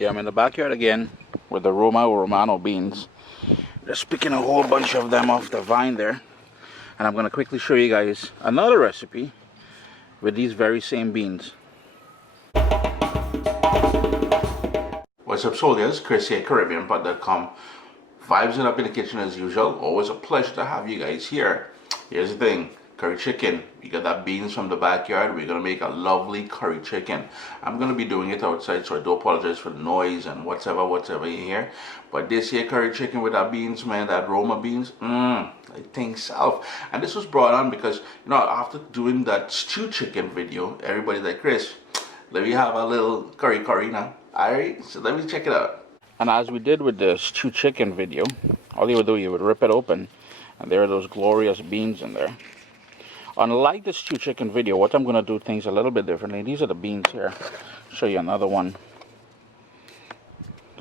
Yeah, I'm in the backyard again with the Romano beans. Just picking a whole bunch of them off the vine there. And I'm going to quickly show you guys another recipe with these very same beans. What's up, soldiers? Chris here, CaribbeanPot.com. Vibes it up in the kitchen as usual. Always a pleasure to have you guys here. Here's the thing. Curry chicken. We got that beans from the backyard. We're going to make a lovely curry chicken. I'm going to be doing it outside, so I do apologize for the noise and whatever you hear. But this here curry chicken with that beans, man, that Roma beans, I think so. And this was brought on because, you know, after doing that stew chicken video, everybody's like, Chris, let me have a little curry now. Alright, so let me check it out. And as we did with the stew chicken video, all you would do, you would rip it open, and there are those glorious beans in there. Unlike the stew chicken video, what I'm going to do things a little bit differently. These are the beans here. Show you another one.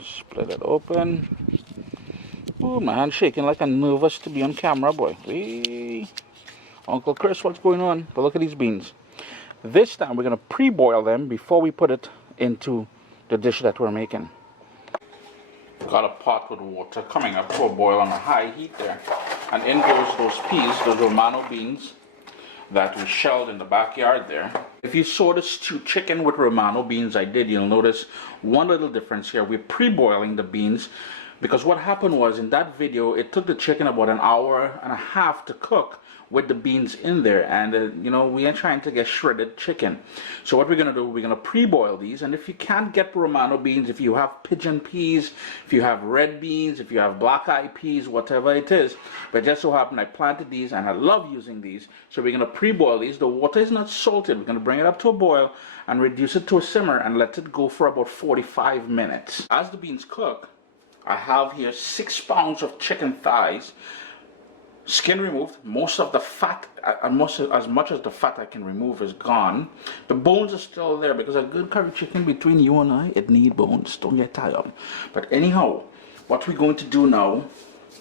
Split it open. Oh, my hand's shaking like I'm nervous to be on camera, boy. Wee. Uncle Chris, what's going on? But look at these beans. This time we're going to pre-boil them before we put it into the dish that we're making. Got a pot with water coming up to a boil on a high heat there. And in goes those peas, those Romano beans that we shelled in the backyard there. If you saw the stew chicken with Romano beans I did, you'll notice one little difference here. We're pre-boiling the beans because what happened was in that video it took the chicken about an hour and a half to cook with the beans in there, and you know, we are trying to get shredded chicken. So what we're going to do, we're going to pre-boil these, and if you can't get Romano beans, if you have pigeon peas, if you have red beans, if you have black-eyed peas, whatever it is, but just so happened I planted these and I love using these, so we're going to pre-boil these. The water is not salted. We're going to bring it up to a boil and reduce it to a simmer and let it go for about 45 minutes. As the beans cook, I have here 6 pounds of chicken thighs, skin removed. Most of the fat, as much as the fat I can remove is gone. The bones are still there because a good curry chicken, between you and I, it need bones. Don't get tired. But anyhow, what we're going to do now,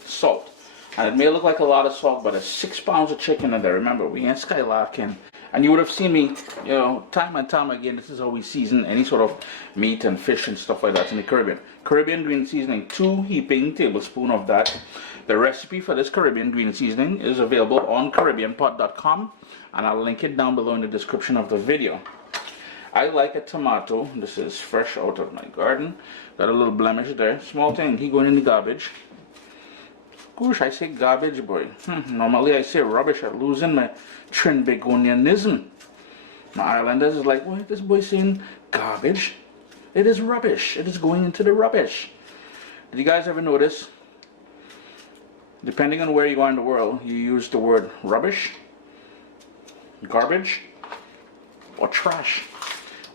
salt. And it may look like a lot of salt, but it's 6 pounds of chicken in there. Remember, we ain't skylarking. And you would have seen me, you know, time and time again, this is how we season any sort of meat and fish and stuff like that in the Caribbean. Caribbean green seasoning, 2 heaping tablespoons of that. The recipe for this Caribbean green seasoning is available on CaribbeanPot.com, and I'll link it down below in the description of the video. I like a tomato. This is fresh out of my garden. Got a little blemish there. Small thing, he going in the garbage. Gosh, I say garbage, boy. Normally I say rubbish. I'm losing my Trinbagonianism. My Islanders is like, what is this boy saying? Garbage? It is rubbish. It is going into the rubbish. Did you guys ever notice? Depending on where you are in the world, you use the word rubbish, garbage, or trash.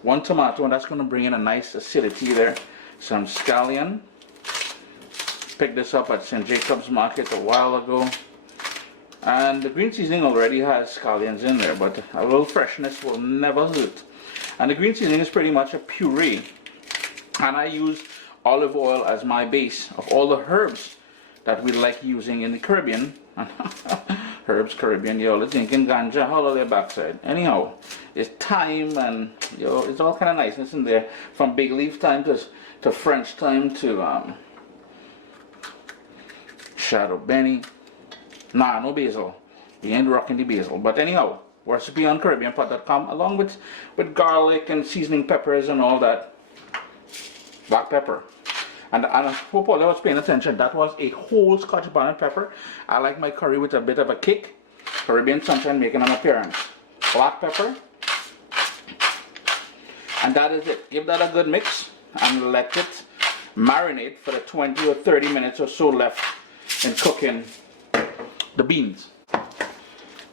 1 tomato, and that's going to bring in a nice acidity there. Some scallion. Picked this up at St. Jacob's Market a while ago. And the green seasoning already has scallions in there, but a little freshness will never hurt. And the green seasoning is pretty much a puree. And I use olive oil as my base of all the herbs that we like using in the Caribbean. Herbs, Caribbean, yo, let's thinking ganja, all of their backside. Anyhow, it's thyme and, yo, it's all kind of niceness in there. From big leaf thyme to French thyme to Shand Beni. Nah, no basil. We ain't rocking the basil. But anyhow, recipe on CaribbeanPot.com, along with garlic and seasoning peppers and all that. Black pepper. And I hope all of us paying attention. That was a whole Scotch Bonnet pepper. I like my curry with a bit of a kick. Caribbean sunshine making an appearance. Black pepper. And that is it. Give that a good mix and let it marinate for the 20 or 30 minutes or so left in cooking the beans.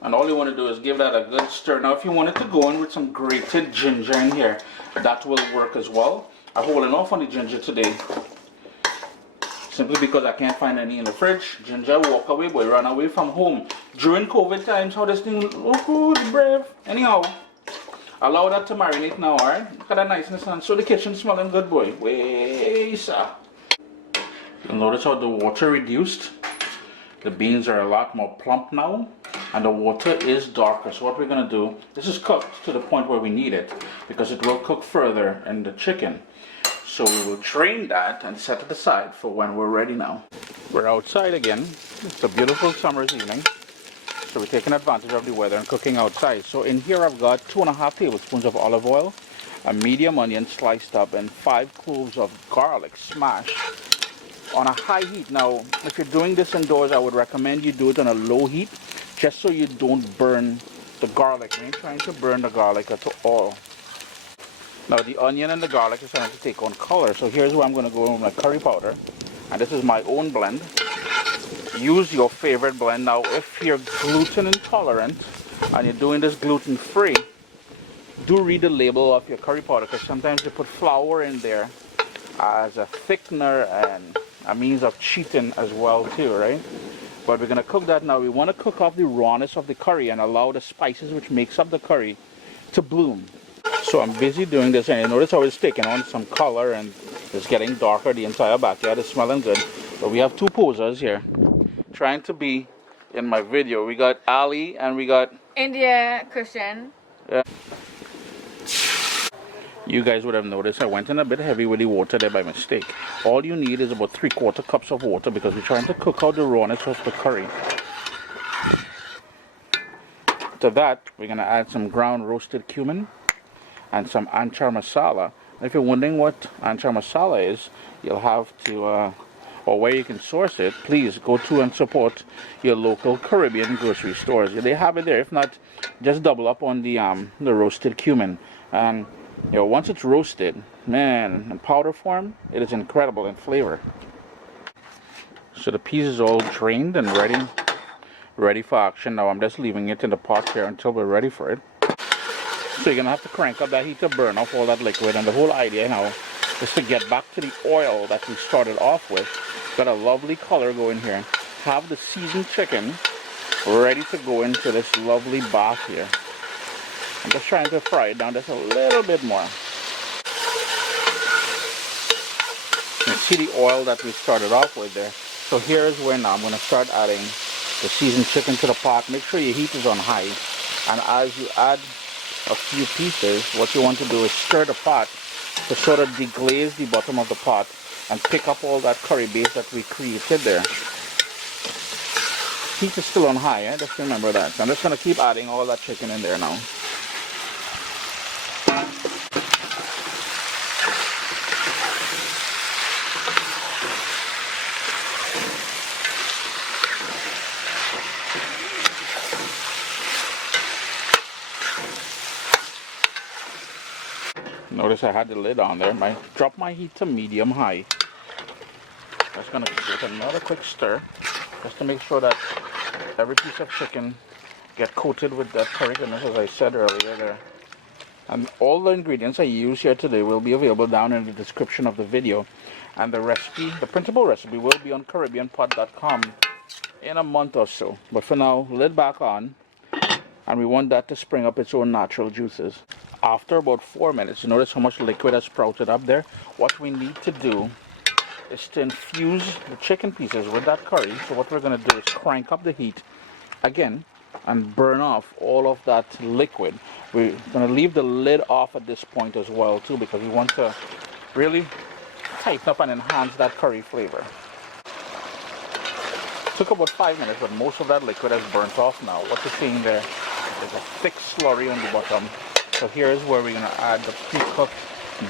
And all you want to do is give that a good stir. Now if you wanted to go in with some grated ginger in here, that will work as well. I'm holding off on the ginger today simply because I can't find any in the fridge. Ginger, walk away, boy, run away from home. During COVID times, how this thing, oh, it's brave. Anyhow, allow that to marinate now, alright? Look at that niceness, and so the kitchen smelling good, boy. Way, sir. You'll notice how the water reduced. The beans are a lot more plump now, and the water is darker. So what we're going to do, this is cooked to the point where we need it, because it will cook further in the chicken. So we will drain that and set it aside for when we're ready now. We're outside again. It's a beautiful summer's evening. So we're taking advantage of the weather and cooking outside. So in here I've got 2.5 tablespoons of olive oil, a medium onion sliced up, and 5 cloves of garlic smashed on a high heat. Now, if you're doing this indoors, I would recommend you do it on a low heat, just so you don't burn the garlic. You ain't trying to burn the garlic at all. Now, the onion and the garlic is starting to take on color. So here's where I'm going to go with my curry powder. And this is my own blend. Use your favorite blend. Now, if you're gluten intolerant and you're doing this gluten free, do read the label of your curry powder, because sometimes they put flour in there as a thickener and a means of cheating as well too, right? But we're going to cook that now. We want to cook off the rawness of the curry and allow the spices which makes up the curry to bloom. So I'm busy doing this, and you notice how it's taking on some color and it's getting darker. The entire backyard is smelling good. But we have two posers here trying to be in my video. We got Ali and we got India Christian. Yeah. You guys would have noticed I went in a bit heavy with the water there by mistake. All you need is about 3/4 cups of water, because we're trying to cook out the rawness of the curry. To that, we're going to add some ground roasted cumin and some Anchar Masala. If you're wondering what Anchar Masala is, you'll have to, or where you can source it, please go to and support your local Caribbean grocery stores. They have it there. If not, just double up on the roasted cumin. And you know, once it's roasted, man, in powder form, it is incredible in flavor. So the peas is all drained and ready for action. Now I'm just leaving it in the pot here until we're ready for it. So you're gonna have to crank up that heat to burn off all that liquid, and the whole idea now is to get back to the oil that we started off with. Got a lovely color going here. Have the seasoned chicken ready to go into this lovely bath here. I'm just trying to fry it down just a little bit more. You see the oil that we started off with there. So here's when I'm going to start adding the seasoned chicken to the pot. Make sure your heat is on high. And as you add a few pieces, what you want to do is stir the pot to sort of deglaze the bottom of the pot and pick up all that curry base that we created there. Heat is still on high, eh? Just remember that. So I'm just going to keep adding all that chicken in there now. Notice I had the lid on there. I dropped my heat to medium high. Just gonna give it another quick stir, just to make sure that every piece of chicken get coated with that curry goodness, as I said earlier there. And all the ingredients I use here today will be available down in the description of the video. And the recipe, the printable recipe, will be on CaribbeanPot.com in a month or so. But for now, lid back on, and we want that to spring up its own natural juices. After about 4 minutes, notice how much liquid has sprouted up there. What we need to do is to infuse the chicken pieces with that curry. So what we're going to do is crank up the heat again and burn off all of that liquid. We're going to leave the lid off at this point as well too, because we want to really tighten up and enhance that curry flavor. Took about 5 minutes, but most of that liquid has burnt off now. What you're seeing there is a thick slurry on the bottom. So here's where we're going to add the pre-cooked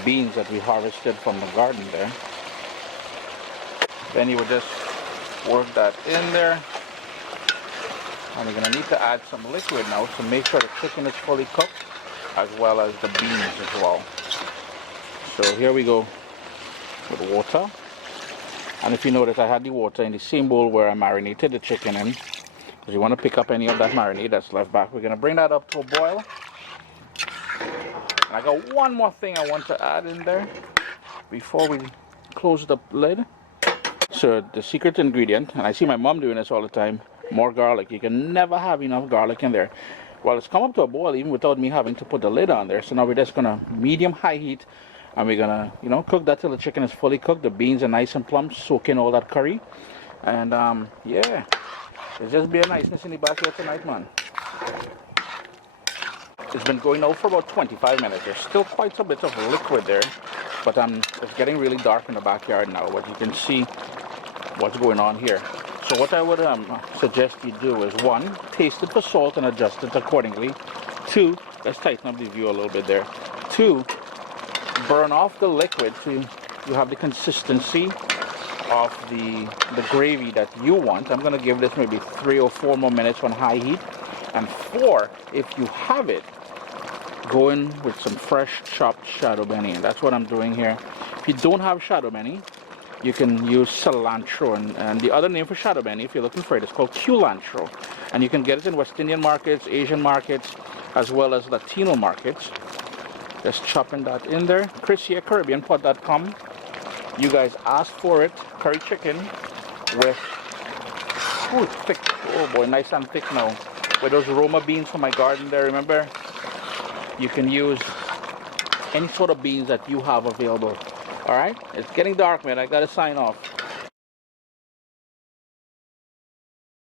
beans that we harvested from the garden there. Then you would just work that in there. And we're going to need to add some liquid now to make sure the chicken is fully cooked, as well as the beans as well. So here we go with water. And if you notice, I had the water in the same bowl where I marinated the chicken in, because you want to pick up any of that marinade that's left back. We're going to bring that up to a boil. And I got one more thing I want to add in there before we close the lid. So the secret ingredient, and I see my mom doing this all the time, more garlic. You can never have enough garlic in there. Well, it's come up to a boil even without me having to put the lid on there. So now we're just going to medium-high heat, and we're going to, cook that till the chicken is fully cooked. The beans are nice and plump, soak in all that curry. And, yeah, it's just be a niceness in the backyard tonight, man. It's been going out for about 25 minutes. There's still quite a bit of liquid there. But it's getting really dark in the backyard now, but you can see what's going on here. So what I would suggest you do is, one, taste it for salt and adjust it accordingly. Two, let's tighten up the view a little bit there. Two, burn off the liquid so you have the consistency of the gravy that you want. I'm going to give this maybe 3 or 4 more minutes on high heat. And 4, if you have it, go in with some fresh chopped Shand Beni. And that's what I'm doing here. If you don't have Shand Beni, you can use cilantro. And the other name for Shand Beni, if you're looking for it, is called culantro. And you can get it in West Indian markets, Asian markets, as well as Latino markets. Just chopping that in there. Chris here, CaribbeanPot.com. You guys asked for it. Curry chicken with, ooh, thick. Oh boy, nice and thick now. With those Roma beans from my garden there, remember? You can use any sort of beans that you have available. Alright? It's getting dark, man. I gotta sign off.